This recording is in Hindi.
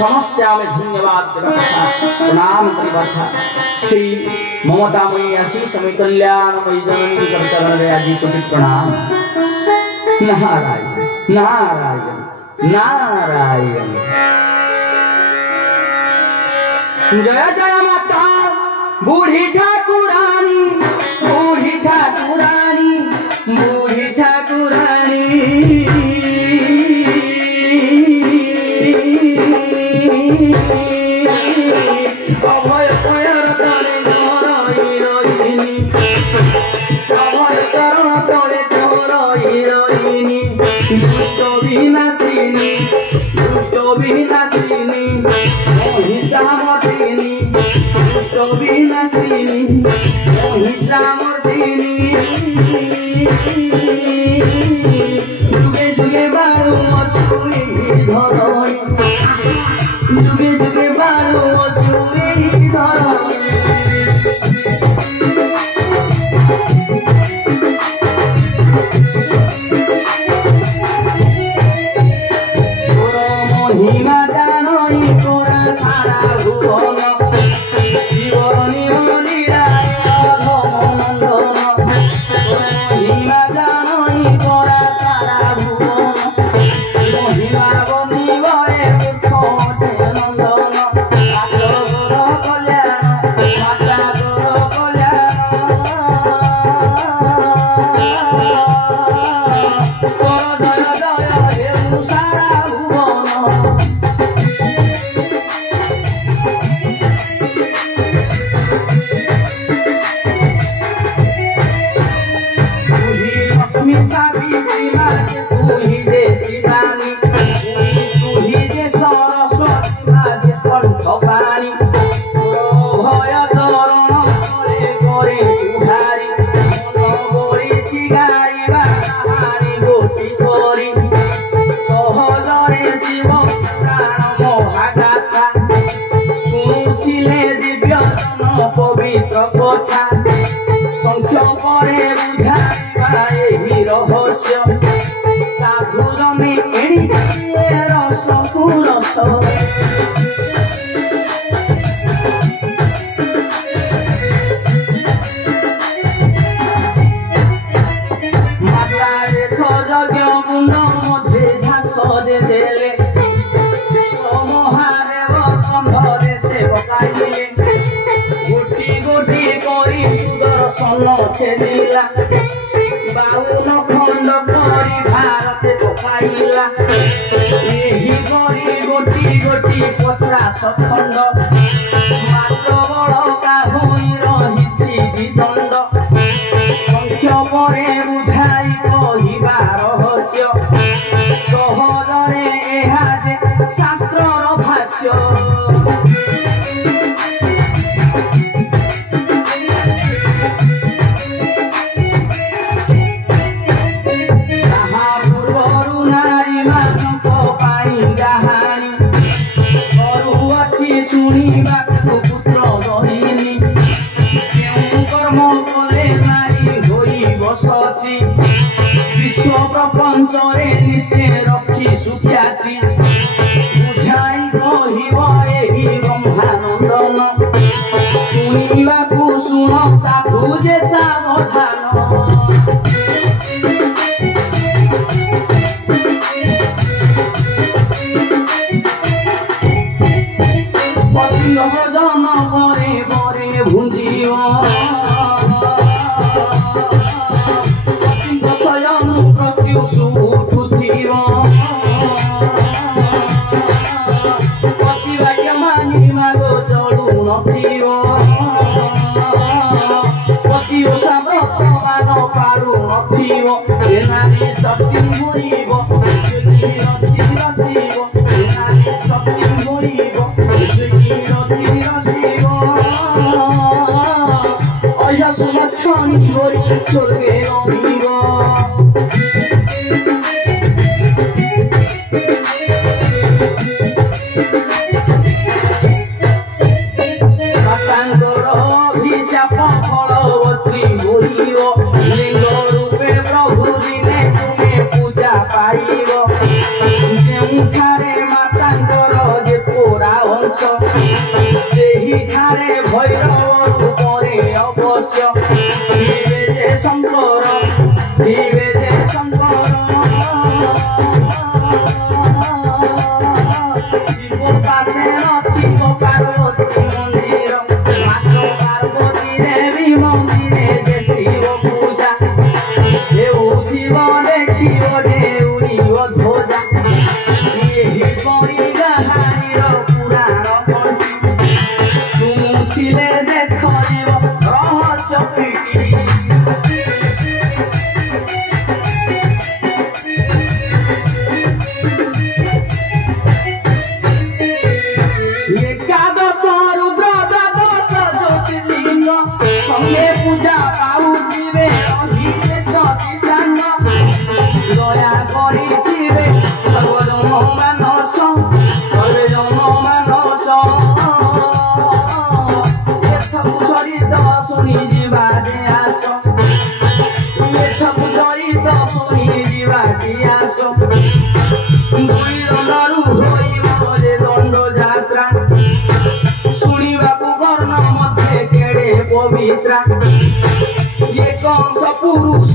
समस्ते आमे धन्यवाद देवा कथा प्रणाम करबा था श्री ममतामयी आशीष कल्याणमयी जननी कर चरण रे आदि कोटि प्रणाम। नारायण नारायण नारायण। जय जय माता बूढ़ी ठाकुरानी बूढ़ी ठाकुरानी बूढ़ी ठाकुरानी। अभय प्यार तले जोरई रहिनी अभय चरण तले जोरई रहिनी। दुष्ट विनाशिनी महिषामर्दिनी दुष्ट विनाशिनी महिषामर्दिनी। जुगे जुगे बालू मचुरी धरणी जुगे जुगे बालू मचुरी धरणी। महिमा जानई तोरा सारा भुवन जीवनी मनिराय अधमनंदन। महिमा जानई तोरा सारा भुवन महिमा बनिबे मुखते नंदन। माता गोर कल्याण माता गोर कल्याण तोर जय जय हेउ सारा भुवन। सावित्री माते तू ही जे शिवानी तू ही जे सरस्वती माते कंठ पाणी। भय चरण करे करे तुहारी मन बोलिछि गाइबा हारी गोटी करी। सहजरे शिव प्राण महागाथा शुणुथिले दिव्य जन पवित्र कथा। संख्य करे बुझाइबा एही रहस्य साधु जने एणिके रस पुरस। माता देख यज्ञ कुंड मध्ये झास दे देले महादेव कंधरे सेवकाइले। गोटी गोटी करी सुदर्शन छेदिला बाउन खंड करी भारत पकाइला। एही करी गोटी गोटी 50 खंड मात्र बड़का होई रहिछि विदंड। संख्य परे बुझाई कहिबा रहस्य सहजरे एहा जे शास्त्रर भाष्य। शुणिबाकु पुत्र रहिनी केउ कर्म कले नारी होई बसती। विश्व प्रपंच रे निश्चय रखी सुख्याति बुझाई कहिब एही ब्रह्मानंदन। शुणिबाकु शुण साधु जे सावधान। जन परे परे भुंजिव शयन प्रत्युषु उठुथिव। प्रतिभाग्य मानि माग चलु नथिव प्रति ओषा व्रत मान पालु नथिव। ए नारी शक्ति मोइब रति रथिव ए नारी शक्ति मोइब सुलक्षणी होई स्वर्गे रहिब। मातांकर अभिशाप फलवती होइब। लिंग रूपे प्रभु दिने तुमे पूजा पाइब। जेउठारे मातांकर पार्वती मंदिर माता पार्वती देवी मंदिर जे शिव पूजा देव जीवन देखियो देउरी ध्वजा यही परी गाहानीर पुराण कंठी शुणुथिले देख जीव रहस्य फिटी एकादश रुद्र द्वादश ज्योतिर्लिंग संगे पूजा पाउथिबे रहिबे सती सांग दया करिथिबे सर्वजन मानस सर्वजन मानस एथकु चरित शुनि जिबा दे आस एथकु चरित शुनि जिबा दे आस दुई दंडरू होइबो जे दंड यात्रा शुणिबाकु वर्ण मध्ये केड़े पवित्रा ये कंस पुरुष